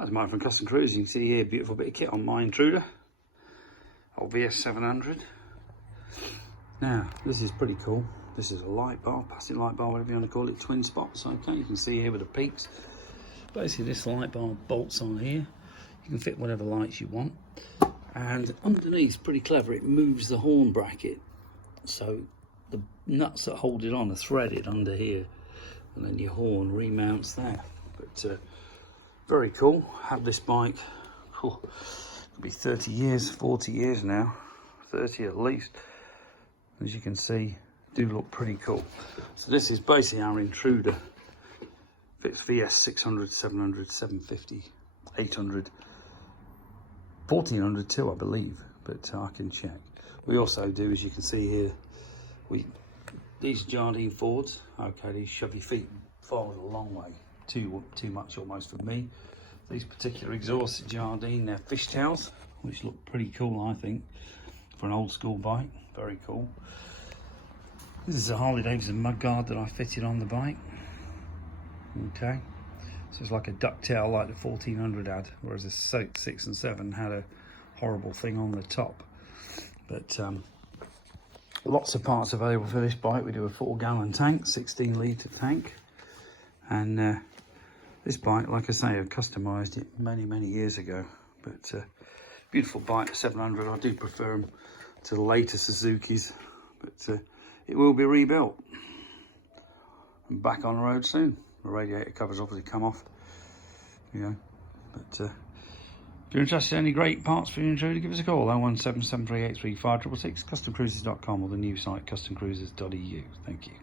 That's mine from Custom Cruise. You can see here, beautiful bit of kit on my Intruder, old VS700. Now, this is pretty cool. This is a light bar, passing light bar, whatever you want to call it, twin spots. Okay, you can see here with the peaks. Basically, this light bar bolts on here. You can fit whatever lights you want. And underneath, pretty clever, it moves the horn bracket. So the nuts that hold it on are threaded under here. And then your horn remounts there. But very cool. Had this bike, could be 30 years, 40 years now. 30 at least. As you can see, do look pretty cool. So this is basically our Intruder. Fits VS600, 700, 750, 800, 1400 too, I believe, but I can check. We also do, as you can see here, these Jardine Fords. Okay, these shove your feet forward a long way, too much almost for me. These particular exhausts at Jardine, they're fishtails, which look pretty cool, I think, for an old school bike. Very cool. This is a Harley Davidson mudguard that I fitted on the bike. Okay, so it's like a ducktail like the 1400 had, whereas the 6 and 7 had a horrible thing on the top. But lots of parts available for this bike. We do a 4-gallon tank, 16-litre tank, and this bike, like I say, I've customised it many years ago. But beautiful bike, the 700. I do prefer them to the later Suzukis, but it will be rebuilt and back on the road soon. The radiator covers obviously come off, you know, but if you're interested in any great parts for your Intruder, give us a call, 01773835666, customcruisers.com, or the new site customcruisers.eu. Thank you.